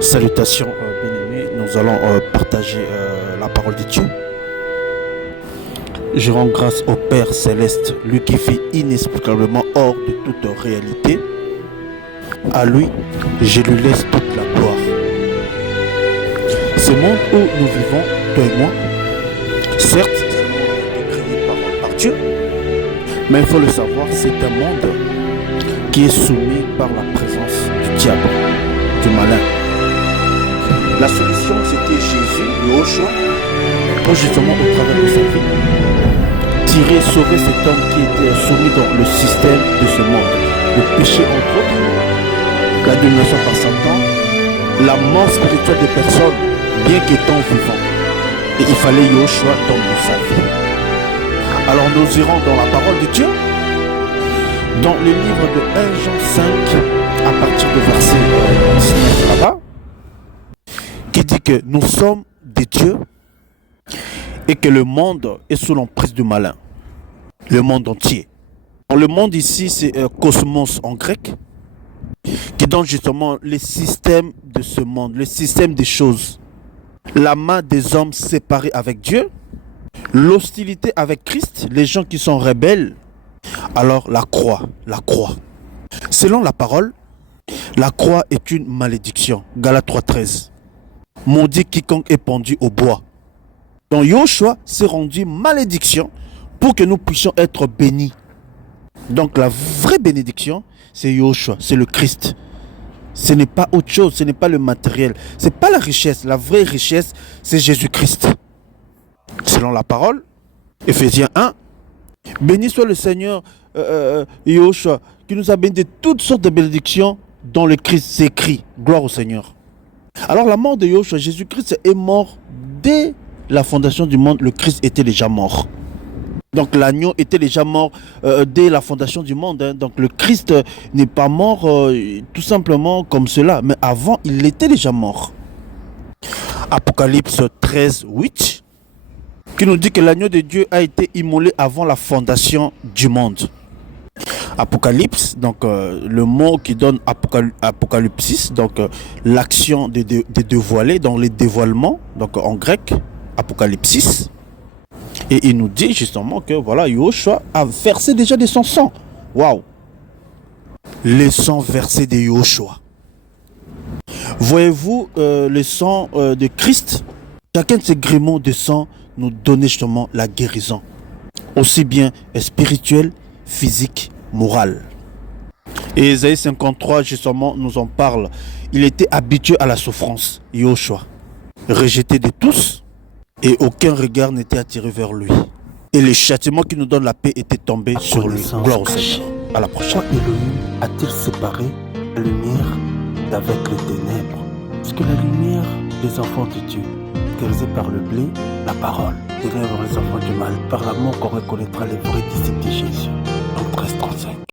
Salutations bien-aimés, nous allons partager la parole de Dieu. Je rends grâce au Père Céleste, lui qui vit inexplicablement hors de toute réalité. À lui, je lui laisse toute la gloire. Ce monde où nous vivons, toi et moi, certes, c'est un monde qui est créé par Dieu, mais il faut le savoir, c'est un monde qui est soumis par la présence du diable, du malin. La solution, c'était Jésus, Yahushua, pour justement, au travers de sa vie, tirer, sauver cet homme qui était soumis dans le système de ce monde. Le péché, entre autres, la domination par Satan, la mort spirituelle des personnes, bien qu'étant vivants. Et il fallait Yahushua dans sa vie. Alors nous irons dans la parole de Dieu, dans le livre de 1 Jean 5, à partir du verset 19 là-bas, qui dit que nous sommes des dieux et que le monde est sous l'emprise du malin. Le monde entier. Le monde ici, c'est cosmos en grec, qui donne justement le système de ce monde, le système des choses. La main des hommes séparés avec Dieu, l'hostilité avec Christ, les gens qui sont rebelles. Alors la croix. Selon la parole, la croix est une malédiction. Galates 3,13. Maudit quiconque est pendu au bois. Donc Yahushua s'est rendu malédiction pour que nous puissions être bénis. Donc la vraie bénédiction, c'est Yahushua, c'est le Christ. Ce n'est pas autre chose, ce n'est pas le matériel, ce n'est pas la richesse. La vraie richesse, c'est Jésus-Christ. Selon la parole, Ephésiens 1, béni soit le Seigneur Yahushua, qui nous a bénis de toutes sortes de bénédictions dans le Christ. C'est écrit, gloire au Seigneur. Alors la mort de Yahushua, Jésus-Christ est mort dès la fondation du monde. Le Christ était déjà mort. Donc l'agneau était déjà mort dès la fondation du monde. Donc le Christ n'est pas mort tout simplement comme cela. Mais avant, il était déjà mort. Apocalypse 13, 8, qui nous dit que l'agneau de Dieu a été immolé avant la fondation du monde. Apocalypse, donc le mot qui donne apocalypsis, donc l'action de dévoiler, donc les dévoilements, donc en grec, apocalypsis. Et il nous dit justement que voilà, Yahushua a versé déjà de son sang. Waouh! Le sang versé de Yahushua. Voyez-vous le sang de Christ? Chacun de ces gréements de sang nous donnait justement la guérison. Aussi bien spirituelle, physique, morale. Et Ésaïe 53 justement nous en parle. Il était habitué à la souffrance, Yahushua. Rejeté de tous, et aucun regard n'était attiré vers lui. Et le châtiment qui nous donne la paix était tombé sur lui. Gloire au Seigneur. À la prochaine. Elohim a-t-il séparé la lumière d'avec les ténèbres? Parce que la lumière des enfants de Dieu, utilisée par le blé, la parole, ténèbres les enfants du mal, par l'amour qu'on reconnaîtra les vrais disciples de Jésus. En 13:35.